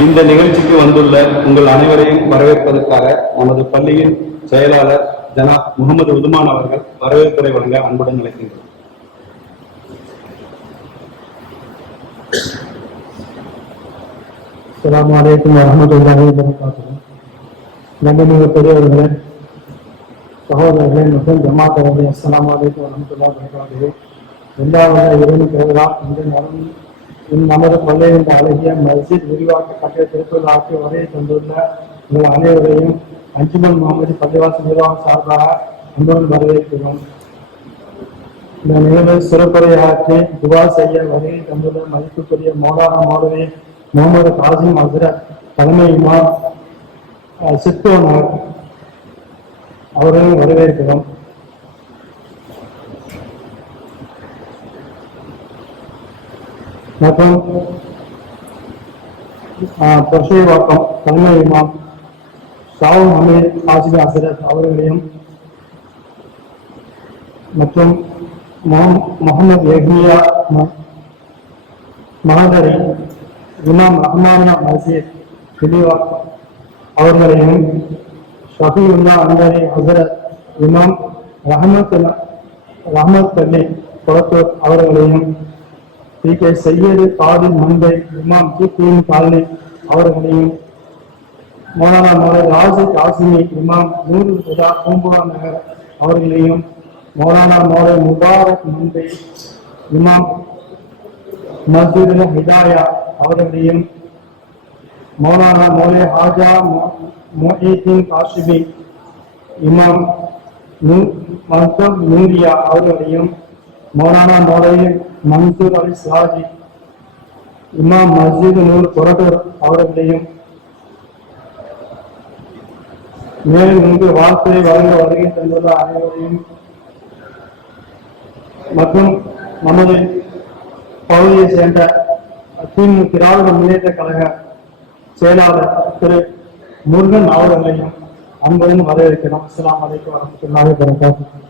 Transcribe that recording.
இந்த நிகழ்ச்சிக்கு வந்துள்ள உங்கள் அனைவரையும் வரவேற்பதற்காக நமது பள்ளியின் செயலாளர் ஜனாப் முகமது உதுமான் அவர்கள் வரவேற்புரை வழங்க அன்புடன் அழைக்கின்றனர். அஸ்ஸலாமு அலைக்கும் வரஹ்மத்துல்லாஹி வபரகாத்துஹு. நண்பர்களே, பெரியவர்களே, சகோதரர்களே மற்றும் ஜமாத்தவர்களே, அஸ்ஸலாமு அலைக்கும் வரஹ்மத்துல்லாஹி வபரகாத்துஹு. இரண்டாவது இறைவனுக்கு எதிராக நமது பள்ளியின் அழகிய மஸ்ஜித் விரிவாக்க கட்டிடத்திற்கு ஆட்சி வரையை தந்துள்ள உங்கள் அனைவரையும் அஞ்சுமன் முகமது பள்ளிவாசல் நிர்வாகம் சார்பாக அன்புடன் வரவேற்கிறோம். இந்த நிகழ்வில் சிறப்புரையாற்றி துவா செய்ய வருகை தந்துள்ள மதிப்புக்குரிய மௌலானா மௌலவி முகமது காசிம் ஹசரத் தலைமை இமாம் சித்தோனர் அவர்களையும் வரவேற்கிறோம். மற்றும் பொஷைவாக்கம் தலைமை இமாம் ஷாவு ஹமீத் காசிம் ஹசரத் அவர்களையும் மற்றும் முகமது எஹ்மியா மகதரி இமாம் ரஹ்மானியா மஸ்ஜித் பிலிவா அவர்களையும் ஷஃபியுல்லா அன்சாரி ஹசரத் இமாம் ரஹமத் பள்ளி கொளத்தூர் அவர்களையும் பி.கே. சையது காதி மந்தை இமாம் ஜிகுயின் காலனி அவர்களையும் மௌலானா மௌலை ராஜி காசிமி இமாம் நூருல் ஹுதா பூம்புகா நகர் அவர்களையும் மௌலானா மௌலை முபாரக் மந்தை இமாம் மஸ்ஜிதுல் ஹிதாயா அவர்களையும் மௌலானா மௌலை ஹாஜா மொஹீதீன் காஷிபி இமாம் மன்சூர் நூரியா அவர்களையும் மௌலானா மௌலை மன்சூர் அலி சாஜி இமாம் மஸ்ஜித் நூர் கொரட்டூர் அவர்களையும் மேலும் இங்கு வாழ்த்துறை வழங்க வருகை தந்துள்ள அனைவரையும் மற்றும் நமது பகுதியை சேர்ந்த திராவிட முன்னேற்ற கழக செயலாளர் திரு முருகன் அவர்களையும் அன்புடன் வரவேற்கிறோம். அஸ்ஸலாமு அலைக்கும் வரஹ்மத்துல்லாஹி வபரகாத்துஹு.